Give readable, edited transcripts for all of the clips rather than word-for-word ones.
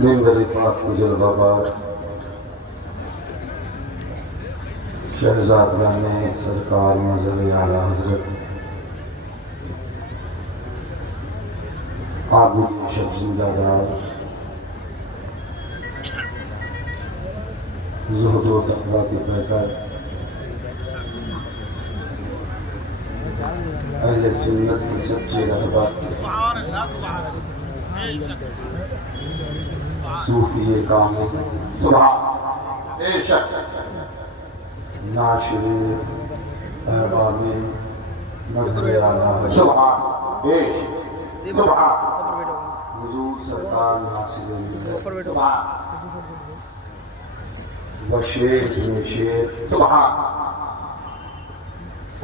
منبر پاک کو جلوہ بار شہزادگان سرکار معزز اعلیٰ حضرت عابد شب زندہ دار زہد و تقویٰ کے پیکر اہل سنت کے سچے رہبر صوفی کامل سبحان بے شک ناشر احباب مذہب اعلیٰ سبحان بے شک سبحان حضور سرکار ناصر ملت سبحان بشیر بن شیر سبحان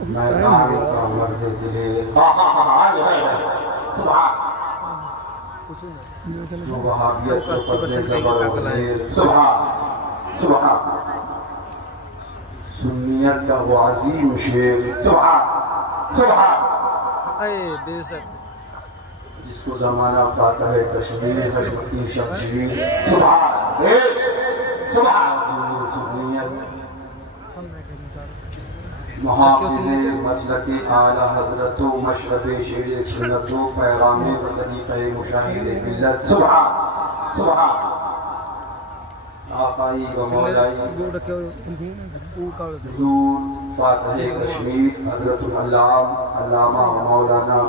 میدان کا مرد دلے سبحان جو وہابیت کو پتنے زبر وزیر سبحان سبحان سنیت کا وہ عظیم شیر سبحان سبحان جس کو زمانہ فاتح کشمیر حشمتی شمشیر سبحان سبحان سنیت محافظ مسلک اعلیٰ حضرت و مشرف شیر سنت و پیغام خلیفہ مشاہد ملت سبحان سبحان آقائی و مولائی حضور فاتح کشمیر حضرت علامہ و مولانا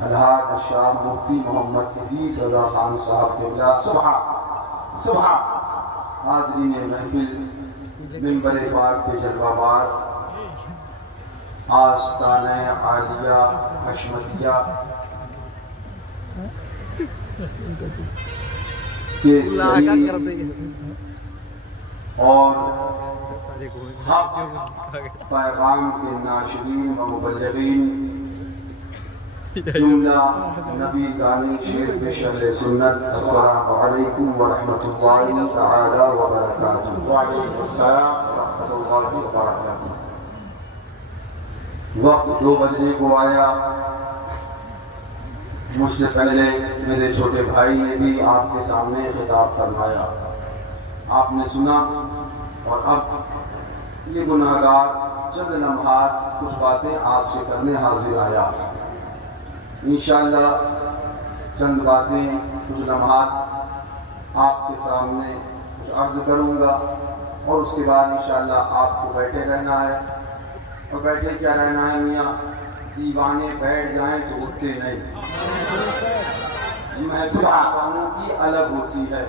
الحاج اشراف مفتی محمد حفیظ رضا خان صاحب قبلہ سبحان سبحان حاضرین محفل منبر پاک پہ جلوہ بار آستانہ عالیہ حشمتیہ کے صحیح اور حق پیغام کے ناشرین و مبلغین جملہ نبی گانی شیر پیش اہل سنت السلام علیکم ورحمۃ اللہ تعالی وبرکاتہ وعلیکم السلام ورحمۃ اللہ وبرکاتہ وقت 2 بجے کو آیا مجھ سے پہلے میرے چھوٹے بھائی نے بھی آپ کے سامنے خطاب فرمایا آپ نے سنا اور اب یہ گناہگار چند لمحات کچھ باتیں آپ سے کرنے حاضر آیا انشاءاللہ چند باتیں کچھ لمحات آپ کے سامنے کچھ عرض کروں گا اور اس کے بعد انشاءاللہ آپ کو بیٹھے رہنا ہے اور بیٹھے کیا رہنا ہے میاں دیوانے بیٹھ جائیں تو اٹھتے نہیں محفل قانون کی الگ ہوتی ہے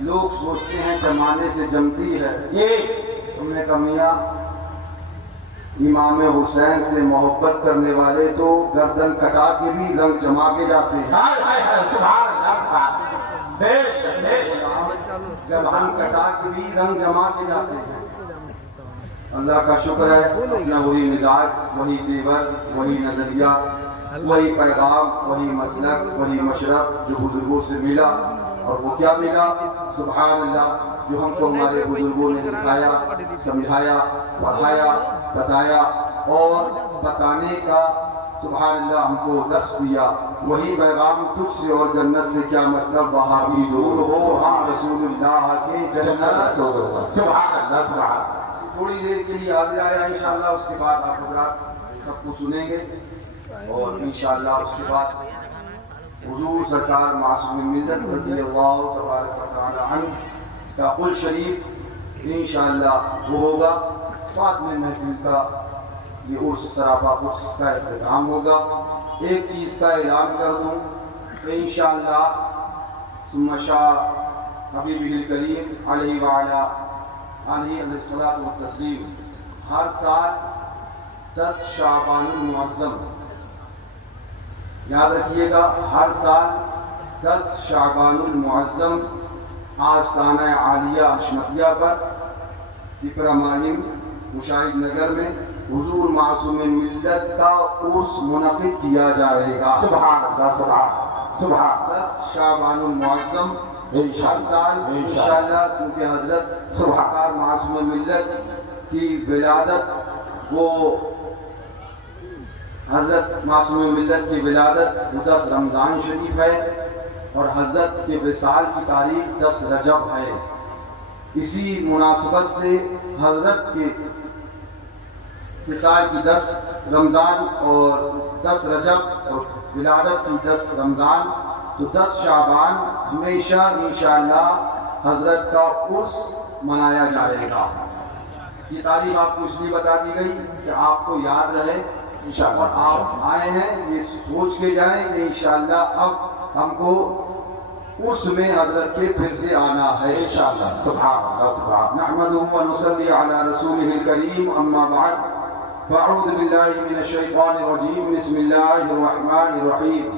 لوگ سوچتے ہیں زمانے سے جمتی ہے یہ تم نے کہا میاں امام حسین سے محبت کرنے والے تو گردن کٹا کے بھی رنگ جما کے جاتے ہیں گردن کٹا کے بھی رنگ جما کے جاتے ہیں اللہ کا شکر ہے اپنا وہی مزاج وہی تیور وہی نظریہ وہی پیغام وہی مسلک وہی مشرب جو بزرگوں سے ملا اور وہ کیا ملا سبحان اللہ جو ہم کو ہمارے بزرگوں نے سکھایا سمجھایا پڑھایا بتایا اور بتانے کا سبحان اللہ ہم کو درس دیا وہی پیغام تجھ سے اور جنت سے کیا مطلب وہابی دور ہو ہم رسول اللہ کے جنت سبحان اللہ سبحان اللہ تھوڑی دیر کے لیے حاضر آیا انشاءاللہ اس کے بعد آپ حضرات سب کو سنیں گے اور انشاءاللہ اس کے بعد حضور سرکار معصوم ملت رضی اللہ تبارک و تعالی عنہ کا قل شریف انشاءاللہ وہ ہوگا بعد میں محفل کا یہ عرس سراپا عرس کا اختتام ہوگا ایک چیز کا اعلان کر دوں کہ انشاءاللہ ثم شاء حبیبہ الکریم علیہ وعلا علیہ الصلاۃ والتسلیم ہر سال 10 شعبان المعظم یاد رکھیے گا ہر سال 10 شعبان المعظم آستانہ عالیہ حشمتیہ پر فکرہ معلم مشاہد نگر میں حضور معصوم ملت کا عرس منعقد کیا جائے گا سبحان اللہ سبحان 10 شعبان المعظم ہر سال انشاءاللہ کیونکہ حضرت سرکار معصوم ملت کی ولادت وہ حضرت معصوم ملت کی ولادت 10 رمضان شریف ہے اور حضرت کے وصال کی تاریخ 10 رجب ہے. اسی مناسبت سے حضرت کے وصال کی 10 رمضان اور 10 رجب اور ولادت کی 10 رمضان تو 10 شعبان ہمیشہ انشاءاللہ حضرت کا عرس منایا جائے گا. یہ تاریخ آپ کو اس لیے بتا دی گئی کہ آپ کو یاد رہے انشاءاللہ. اور آپ آئے ہیں یہ سوچ کے جائیں کہ انشاءاللہ اب ہم کو عرس میں حضرت کے پھر سے آنا ہے انشاءاللہ. سبحان اللہ سبحان نحمدہ و نصلی علی رسولہ الکریم. اما بعد فاعوذ باللہ من الشیطان الرجیم. بسم اللہ الرحمن الرحیم.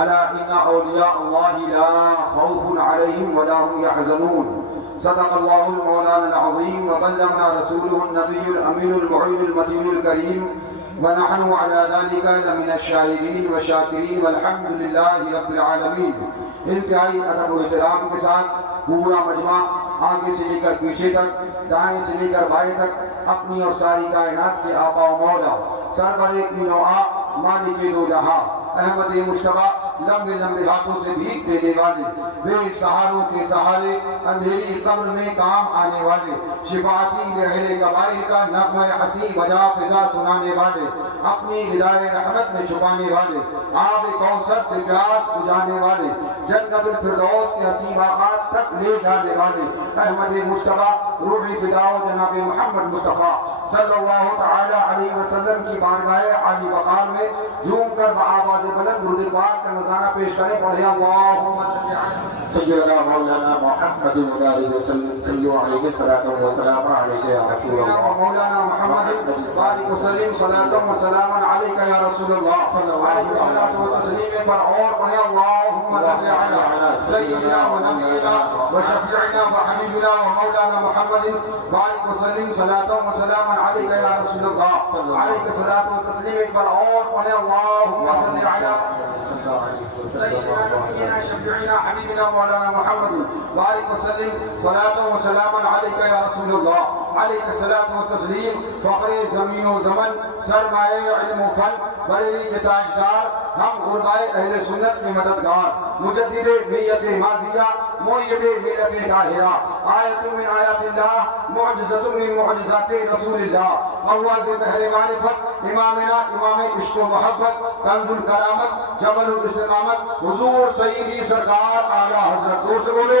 الا ان اولیاء اللہ لا خوف علیہم ولا هم يحزنون. صدق اللہ المولانا العظیم وبلغنا رسولہ النبی الامین المعین المتین الکریم ونحن على ذلك لمن الشاہدین والشاکرین والحمد للہ رب العالمین. انتہائی ادب و احترام کے ساتھ پورا مجمع آگے سے لے کر پیچھے تک، دائیں سے لے کر بائیں تک اپنی اور ساری کائنات کے آقا و مولا سرور دین و مالک دو جہاں احمد مجتبیٰ لمبے لمبے ہاتھوں سے بھیک دینے والے، بے سہاروں کے سہارے، اندھیری قبر میں کام آنے والے، شفاعتی اہل کبائر کا نغمہ حسین بجا فضا سنانے والے، اپنی ندائے رحمت میں چھپانے والے، آب کوثر سے پیاس بجھانے والے، جنت الفردوس کے حسین باغات تک لے جانے والے احمد مجتبیٰ روحی فدا و جناب محمد مصطفیٰ صلی اللہ تعالی علیہ وسلم کی بارگاہ عالی وقار میں جھوم کر بآواز بلند درود پاک کا نذرانہ پیش کریں. پڑھیں اللہم صلی علی سیدنا مولانا محمد وسلم صلی علیہ الصلوۃ والسلام علیہ یا رسول اللہ. مولانا محمد بارک وسلم صلاۃ و سلام علیک یا رسول اللہ صلی اللہ علیہ وسلم و تسلیم پر اور پڑھیں اللہم صلی علی سیدنا و نبینا و شفیعنا و حبیبنا و مولانا محمد بارک وسلم صلاۃ و سلام علیک یا رسول اللہ علیہ الصلوۃ و تسلیم پر اور پڑھیں اللہم صلی علی سيدنا نبينا شفيعنا حبيبنا مولانا محمد بارك وسلم صلاة وسلام عليك يا رسول الله عليك الصلاة والتسليم. فخر زمین و زمن سرمایہ علم و فن بریلی کے تاجدار ہم غربائے اہل سنت کے مددگار مجدد میت ماضیہ معید ملت طاہرہ آیت من آیات اللہ معجزت من معجزات رسول اللہ غواز بحر معرفت امامنا امام عشق و محبت کنز الکرامت جبل الاستقامت حضور سیدی سرکار اعلیٰ حضرت. زور سے بولو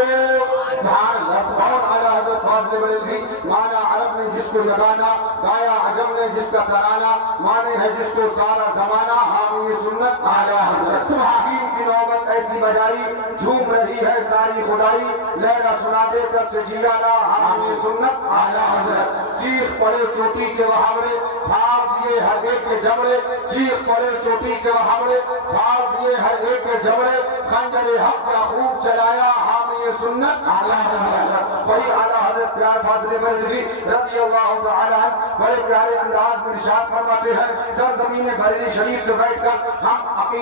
سبحان اللہ. سبحان اعلیٰ حضرت فاضل بریلوی. مانا عرب نے جس کو یگانا، گایا عجم نے جس کا ترانہ، مانے ہے جس کو سارا زمانہ حامی سنت اعلیٰ حضرت. سبحان کی نوبت ایسی بجائی جھوم رہی ہے ساری خدائی لیلا سنا دے کر سے جیانا حامی سنت اعلیٰ حضرت. چیخ پڑے چوٹی کے وہاورے پھاڑ دیے ہر ایک کے جبڑے، چیخ پڑے چوٹی کے وہاورے پھاڑ دیے ہر ایک کے جبڑے، خنجر حق کا خوب چلایا حامی سنت اعلیٰ حضرت. صحیح اعلیٰ حضرت پیار فاضل بریلوی رضی اللہ تعالی عنہ بڑے پیارے انداز میں ارشاد فرماتے ہیں سرزمین بریلی شریف سے بیٹھ کر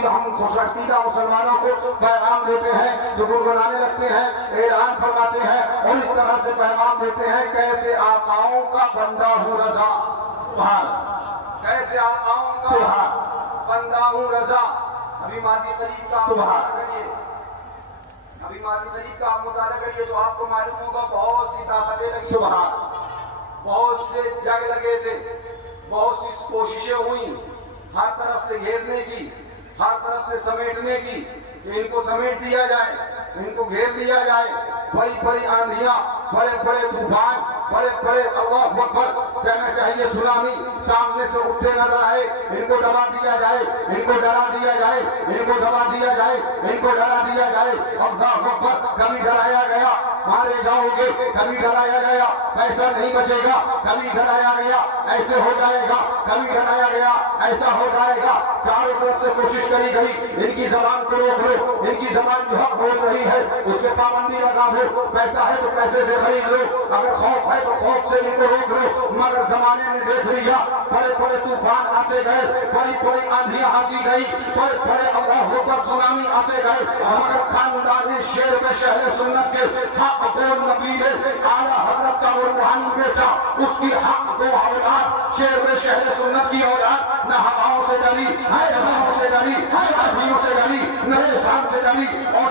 ہم خوش عقیدہ مسلمانوں کو پیغام دیتے ہیں جو گنگنانے لگتے ہیں، اعلان فرماتے ہیں اور اس طرح سے پیغام دیتے ہیں کیسے آقاؤں کا بندہ ہوں رضا. سبحان. کیسے آقاؤں کا بندہ ہوں رضا. ابھی ماضی قریب کا سبحان کریے، ابھی ماضی قریب کا آپ مطالعہ کریے تو آپ کو معلوم ہوگا بہت سی طاقتیں لگی. سبحان. بہت سے جنگ لگے تھے، بہت سی کوششیں ہوئیں ہر طرف سے گھیرنے کی، ہر طرف سے سمیٹنے کی کہ ان کو سمیٹ دیا جائے، ان کو گھیر دیا جائے. بڑی بڑی آندھیاں، بڑے بڑے طوفان، بڑے بڑے اللہ اکبر کہنا چاہیے سونامی سامنے سے اٹھتے نظر آئے. ان کو دبا دیا جائے، ان کو ڈرا دیا جائے، ان کو دبا دیا جائے، ان کو ڈرا دیا جائے. اللہ اکبر. کبھی ڈرایا گیا مارے جاؤ گے، کبھی ڈرایا گیا پیسہ نہیں بچے گا، کبھی ڈرایا گیا ایسے ہو جائے گا، کبھی ڈرایا گیا ایسا ہو جائے گا. چاروں طرف سے کوشش کری گئی ان کی زبان کو روک لو، ان کی زبان جو حق بول رہی ہے اس پہ پابندی لگا دو. پیسہ ہے تو پیسے سے خرید لو، اگر خوف ہے تو خوف سے ان کو روک لو. مگر زمانے نے دیکھ لیا بڑے بڑے طوفان آتے گئے، بڑی بڑی آندھیاں آتی گئی، بڑے بڑے اللہ اکبر سونامی آتے گئے. مگر خاندان شیر میں شہر سنت کے حق دو نبی نے اعلیٰ حضرت کا وہ روحانی بیٹا، اس کی حق دو اولاد شیر میں شہر سنت کی اولاد نہ ہواؤں سے ڈری، ہواؤں سے ڈری، آندھیوں سے ڈری، نہ شام سے ڈری اور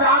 4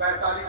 45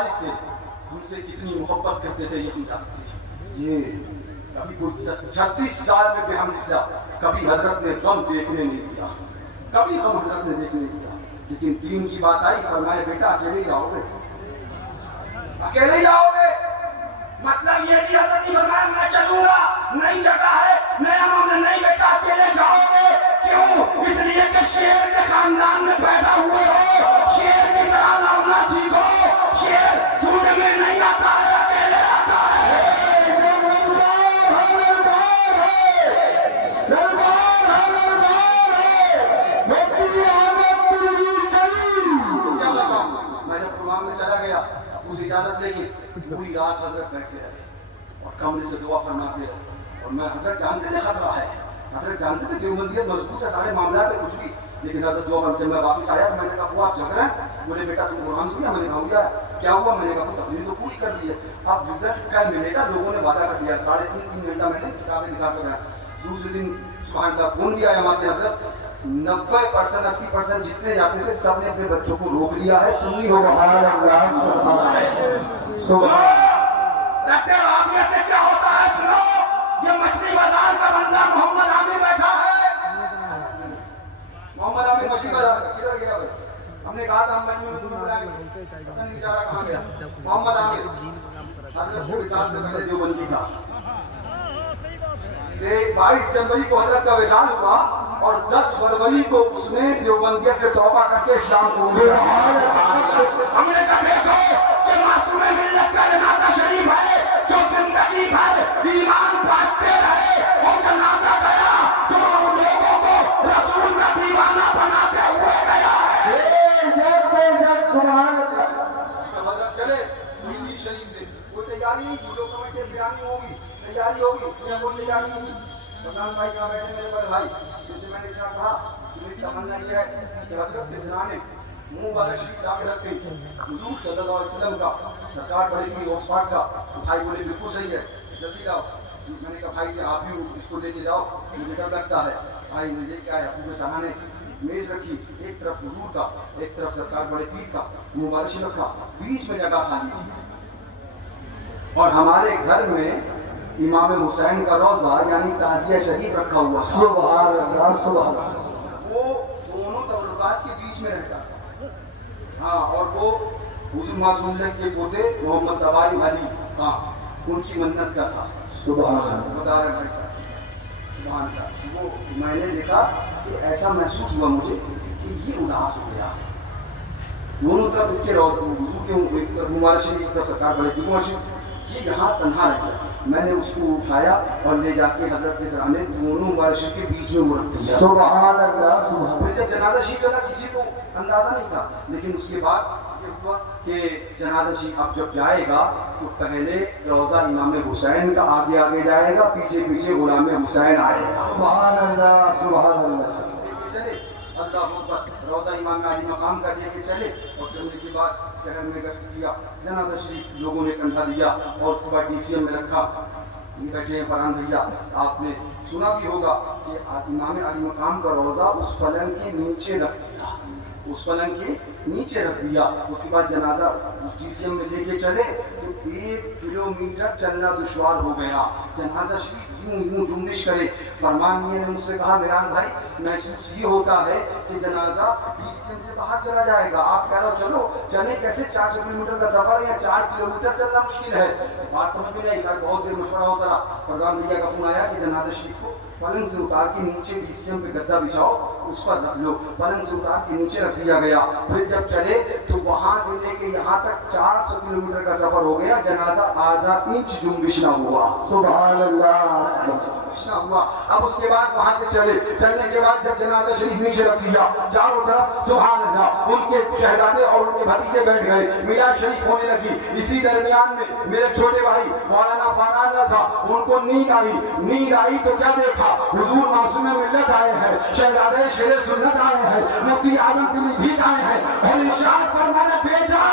والد تھے ان سے کتنی محبت کرتے تھے یہ جانتے ہیں جی. کبھی کوئی 36 سال میں بھی ہم نکلا کبھی حضرت نے غم دیکھنے نہیں دیا, کبھی غم حضرت نے دیکھنے نہیں دیا. لیکن دین کی بات آئی فرمائے بیٹا اکیلے جاؤ گے, اکیلے جاؤ گے. مطلب یہ بھی حضرت نے فرمایا میں چلوں گا, نئی جگہ ہے نیا معاملہ, نہیں بیٹا اکیلے جاؤ گے. کیوں؟ اس لیے کہ شیر کے خاندان میں پیدا ہوئے ہو, شیر کی طرح لڑنا سیکھو. شیر جھوٹ میں نہیں آتا ہے, اکیلے آتا ہے. چلا گیا اس اجازت لے کے پوری رات حضرت بیٹھتے رہے اور کمرے سے دعا فرماتے رہے. اور میں حضرت جانتے تھے خطرہ ہے, حضرت جانتے تھے دیوبندیت مضبوط ہے سارے معاملات میں کچھ بھی, لیکن حضرت دعا فرماتے. میں واپس آیا میں نے کہا وہ آپ جگ رہے ہیں؟ بولے بیٹا تم قرآن سنیا؟ میں نے کہا گیا کیا ہوا؟ میں نے کہا تقریر تو پوری کر دی ہے, اب رزلٹ کل ملے گا, لوگوں نے وعدہ کر دیا. 3.5 گھنٹہ میں نے کتابیں دکھا کر گیا. دوسرے دن سبحان اللہ فون بھی آیا وہاں سے, حضرت 90% 80% جتنے جاتے تھے سب نے اپنے بچوں کو روک لیا ہے. سنی ہو سے کیا ہوتا ہے سنو, یہ مچھلی بازار کا بندہ محمد عامر بیٹھا ہے. محمد عامر مچھلی بازار کا کدھر گیا؟ ہم نے کہا تھا ہم مجمع میں تمہیں بلائیں گے, پتہ نہیں بیچارہ کہاں گیا. محمد عامر حضرت 2 سال سے پہلے دیوبندی تھا. 22 جنوری کو حضرت کا وصال ہوا اور 10 فروری کو اس نے دیوبندیت سے توبہ کر کے اسلام قبول کیا. ہم نے کہا دیکھو کہ معصوم ملت کا جنازہ شریف ہے جو زندگی بھر ایمان بانٹتے رہے, اور جنازہ گیا تو لوگوں کو رسول کا دیوانہ بناتے ہوئے گیا ہے. حضرت چلے ملی شریف سے کوئی تیاری نہیں, لوگ سمجھتے بیانی ہوگی, تیاری ہوگی, کوئی تیاری نہیں. پردھان بھائی کہاں بیٹھے میرے بڑے بھائی, جیسے میں نے کیا کہا میری تمنا یہ ہے کہ حضرت کے زمانے منہ والا شریف لا کے رکھتے حضور صلی اللہ علیہ وسلم کا سرکار بڑی کی روز پاک کا. بھائی بولے بالکل صحیح ہے, جلدی لاؤ. میں نے کہا بھائی سے آپ بھی اس کو لے کے جاؤ, مجھے ڈر لگتا ہے. بھائی نے لے کے آیا, ابو کے سامنے میز رکھی, ایک طرف حضور کا ایک طرف سرکار بڑے پیر کا, مبارک رکھا, بیچ میں جگہ خالی تھی. اور ہمارے گھر میں امام حسین کا روضہ یعنی تعزیہ شریف رکھا ہوا. سبحان اللہ سبحان اللہ. وہ دونوں تعلقات کے بیچ میں رہتا تھا. ہاں, اور وہ حضور معصوم اللہ کے پوتے محمد سواری علی ہاں ان کی منت کا تھا. سبحان اللہ. بتا رہے بھائی سبحان اللہ. وہ میں نے دیکھا کہ ایسا محسوس ہوا مجھے کہ یہ اداس ہو گیا. دونوں طرف اس کے حضور کے مبارک شریف کی طرف سرکار بڑے کی مبارک شریف, یہ یہاں تنہا رہ گیا. میں نے اس کو اٹھایا اور لے جا کے حضرت کے سامنے دونوں مبارک شریف کے بیچ میں رکھ دیا. سبحان اللہ سبحان. پھر جب جنازہ شریف چلا کسی کو اندازہ نہیں تھا, لیکن اس کے بعد یہ ہوا کہ جنازہ شریف اب جب جائے گا تو پہلے روضہ امام حسین کا آگے آگے جائے گا, پیچھے پیچھے غلام حسین آئے گا. سبحان اللہ سبحان اللہ. چلے اللہ اکبر, روضہ امام علی مقام کا لے کے چلے اور چلنے کے بعد شہر میں گشت کیا. جنازہ شریف لوگوں نے کندھا دیا اور اس کے بعد DCM میں رکھا. یہ بیٹھے ہیں فرحان بھیا, آپ نے سنا بھی ہوگا کہ امام علی مقام کا روضہ اس پلنگ کے نیچے رکھ دیا, اس پلنگ کے نیچے رکھ دیا. اس کے بعد جنازہ اس DCM میں لے کے چلے تو 1 کلومیٹر چلنا دشوار ہو گیا. جنازہ شریف یوں جنبش کرے. فرمان میاں نے مجھ سے کہا میران بھائی محسوس یہ ہوتا ہے کہ جنازہ DCM سے باہر چلا جائے گا. آپ کہہ رہے ہو چلو, چلے کیسے؟ 400 کلومیٹر کا سفر ہے یا 4 کلومیٹر چلنا مشکل ہے. بات سمجھ میں نہیں آئی. بہت دیر مشورہ ہوتا رہا. پردھان بھیا کا فون آیا کہ جنازہ شریف کو پلنگ سے اتار کے نیچے DCM پہ گدا بچھاؤ, اس پر رکھ لو. پلنگ سے اتار کے نیچے رکھ دیا گیا. پھر جب چلے تو وہاں سے لے کے یہاں تک 400 کلومیٹر کا سفر ہو گیا. جنازہ آدھا انچ جنبش نہ ہوا. سبحان اللہ ہوا. اب اس کے بعد وہاں سے چلنے کے بعد جب جنازہ شریف نیچے رکھ دیا, چاروں طرف سبحان اللہ ان کے شہزادے اور ان کے بھتیجے بیٹھ گئے. میلاد شریف ہونے لگی. اسی درمیان میں میرے چھوٹے بھائی مولانا فاران رضا ان کو نیند آئی تو کیا دیکھا, حضور معصوم ملت آئے ہیں, شہزادے شیر سنت آئے ہیں, مفتی اعظم پیلیبھیت آئے ہیں, اور ارشاد فرمایا بیٹا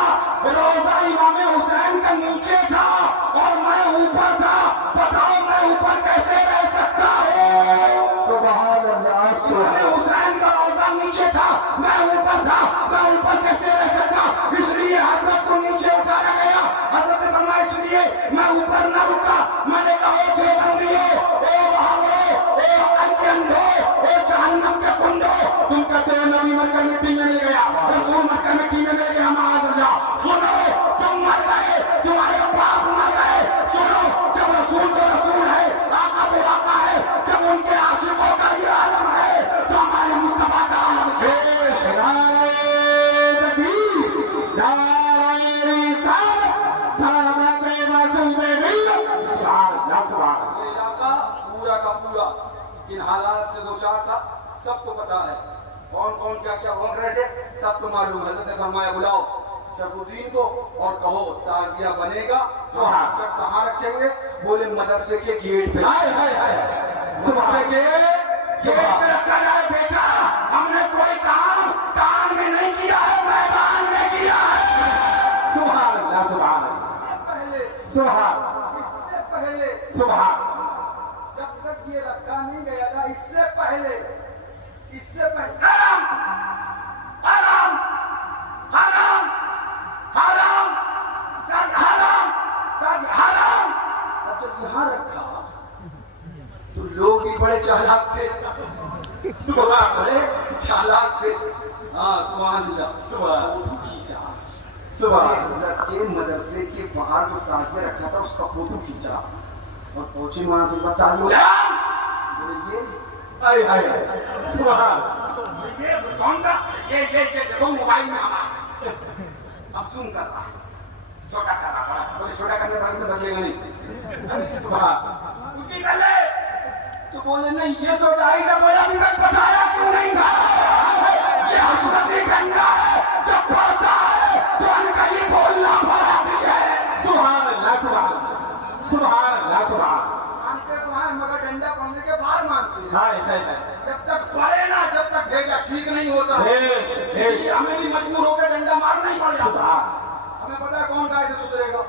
روضہ امام حسین کا نیچے تھا اور میں اوپر تھا, بتاؤ میں اوپر کیسے رہ سکتا ہوں. سبحان اللہ. امام حسین کا روضہ نیچے تھا, میں اوپر تھا, میں اوپر کیسے رہ سکتا. اس لیے حضرت کو نیچے اتارا گیا. میں اوپر نہ رکا. میں نے کہا او دیوبندیو، او بہاولو، او عقل کے اندھو، او جہنم کے کندو، تم کہتے ہو نبی مر کر مٹی میں مل گیا، رسول مر کر مٹی میں مل گیا. معاذ اللہ. سنو، تم مر گئے، تمہارے باپ مر گئے. سنو، جب رسول تو رسول ہے، آقا تو آقا ہے، جب ان کے عاشقوں کا یہ عالم ہے تو ہمارے مصطفیٰ کا عالم ہے. نعرہ تکبیر، نعرہ رسالت، سلامت رسول ملت. سبحان اللہ، سبحان اللہ. یہ علاقہ پورا کا پورا ان حالات سے دو چار تھا، سب کو پتا ہے کون کون کیا کیا بھونک رہے تھے، سب کو معلوم ہے. حضرت نے فرمایا بلاؤ شرف الدین کو اور کہو تعزیہ بنے گا. جب کہاں رکھے ہوئے؟ بولے مدرسے کے گیٹ پہ. ہائے ہائے ہائے، مدرسے کے گیٹ پہ رکھا جائے. بیٹا ہم نے کوئی کام میں نہیں کیا ہے، میدان میں کیا ہے. سبحان اللہ، سبحان اللہ، پہلے سبحان اس سے پہلے سبحان. جب تک یہ رکھا نہیں گیا تھا، اس سے پہلے حرام حرام حرام حرام حرام حرام. اب جب یہاں رکھا تو لوگ بھی بڑے چالاک تھے. بڑے چالاک تھے. ہاں سبحان اللہ. فوٹو کھینچا. حضرت کے مدرسے کے باہر جو تعزیہ رکھا تھا اس کا فوٹو کھینچا اور پہنچے وہاں سے بتا دیا ہائے ہائے ہائے، سبحان. کون سا یہ موبائل میں ہمارا اب زوم کر رہا ہے، چھوٹا کر رہا ہے. بولے چھوٹا کرنے پر بدلے گا نہیں. سبحان. الٹی کر لے تو بولے نہیں یہ تو جائز ہے. بولا ابھی تک بتایا کیوں نہیں تھا؟ یہ حشمتی ڈنڈا ہے، جب پڑتا ہے تو ان کا یہ بولنا پڑتی ہے. سبحان اللہ، سبحان اللہ، سبحان اللہ، سبحان. مانتے تو ہیں مگر ڈنڈا پڑنے کے بعد مانتے ہیں. ہائے ہائے ہائے. جب تک پڑے نا، جب تک بھیجا ٹھیک نہیں ہوتا. بیش بیش. ہمیں بھی مجبور ہو کے ڈنڈا مارنا ہی پڑ جاتا. سبحان. ہمیں پتا ہے کون کہاں سے سدھرے گا.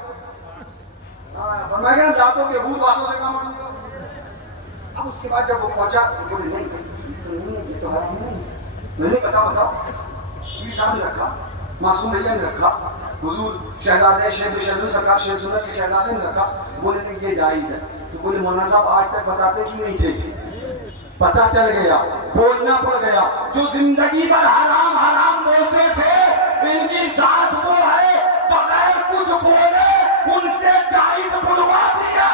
میں کہنا لاتوں کے بھوت باتوں سے کام آنے گا. اب اس کے بعد جب وہ پہنچا تو بولے نہیں یہ تو ہے نہیں. میں نے پتا بتاؤ یہ صاحب نے رکھا، معصوم بھیا نے رکھا، حضور شہزادے شیخ شہزاد سرکار شیخ سنت کے شہزادے نے رکھا. بولے نہیں یہ جائز ہے. تو بولے مولانا صاحب آج تک بتاتے کیوں نہیں تھے؟ پتا چل گیا، بولنا پڑ گیا. جو زندگی بھر حرام حرام بولتے تھے ان کی ذات وہ ہے بغیر کچھ بولے ان سے جائز بلوا دیا.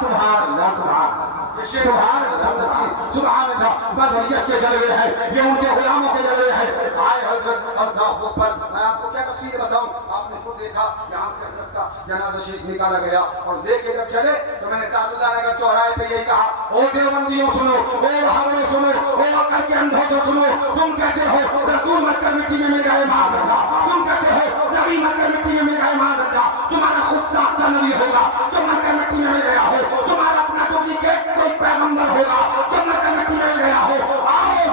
سبحان اللہ، سبحان اللہ، سبحان اللہ، سبحان اللہ. بظریت کے جلوے ہیں، یہ ان کے غلاموں کے جلوے ہیں. آئے حضرت اور نافذ پر میں آپ کو کیا تفصیل بتاؤں. آپ نے خود دیکھا یہاں سے حضرت کا جنازہ شریف نکالا گیا اور دیکھ کے جب چلے تو میں نے سعد اللہ نگر چوراہے پہ یہی کہا او دیوبندیوں سنو، او بہاولو سنو، او عقل کے اندھو جو سنو. تم کہتے ہو رسول مر کر مٹی میں مل گئے معاذ اللہ. تم کہتے ہو نبی مر کر مٹی میں مل گئے معاذ اللہ. تمہارا خود ساختہ نبی ہوگا جو مر کر مٹی میں مل گیا ہو. تمہارا اپنا ڈپلیکیٹ کوئی پیغمبر ہوگا جو مر کر مٹی میں مل گیا ہو. آؤ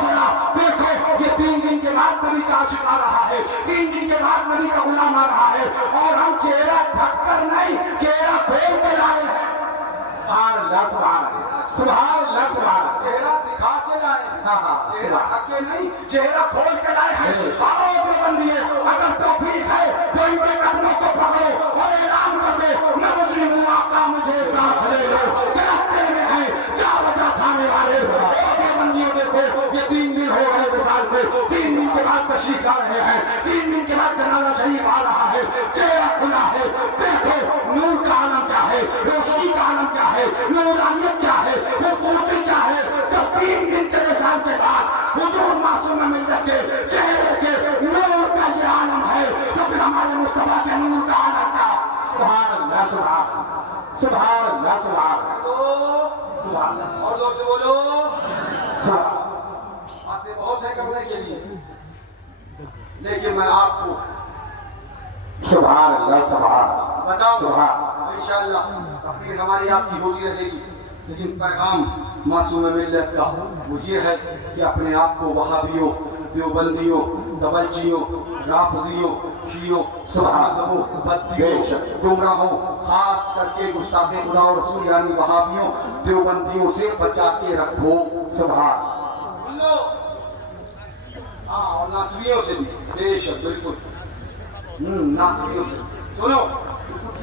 ذرا دیکھو یہ 3 دن کے بعد نبی کا عاشق آ رہا ہے، 3 دن کے بعد نبی کا غلام آ رہا ہے اور ہم چہرہ ڈھک کر نہیں چہرہ کھول کے لائے ہیں. سبحان اللہ، سبحان اللہ، سبحان اللہ، سبحان اللہ. چہرہ دکھا کے لائے ہیں، ہاں ہاں، چہرہ ڈھک کے نہیں چہرہ کھول کے لائے ہیں. آؤ دیوبندیو اگر توفیق ہے تو ان کے قدموں کو پکڑو اور اعلان کر دو میں مجرم ہوں آقا مجھے ساتھ لے لو. راستے میں ہے جا بچا تھانے والے. او دیوبندیو دیکھو یہ 3 دن ہو گئے وصال کو، 3 دن کے بعد تشریف لا رہے ہیں، 3 دن کے بعد جنازہ شریف آ رہا ہے. چہرہ کھلا ہے. دیکھو نور کا عالم کیا ہے، روشنی کا عالم کیا ہے، نورانیت کیا ہے، خوبصورتی کیا ہے. جب 3 دن کے وصال کے بعد حضور معصوم ملت کے چہرے کے نور کا یہ عالم ہے تو پھر ہمارے مصطفیٰ کے نور کا عالم کیا. سبحان اللہ، سبحان اللہ، سبحان اللہ، سبحان اللہ، سبحان اللہ. اور زور سے بولو. سبحان. باتیں بہت ہے کرنے کے لیے لیکن میں آپ کو سبحان اللہ، سبحان بتاؤں سبحان. انشاءاللہ تقریر ہماری آپ کی ہوتی رہے گی لیکن پیغام معصوم ملت کا وہ یہ ہے کہ اپنے آپ کو وہابیوں، دیوبندیوں، دبلچیوں، رافضیوں، شیعوں، مذہبوں، بدیوں، گمراہوں، خاص کر کے گستاخ خدا اور رسول یعنی وہابیوں، دیوبندیوں سے بچا کے رکھو. سبحان. سن لو. ہاں اور ناصبیوں سے بھی بے شک بالکل. ناصبیوں سے سنو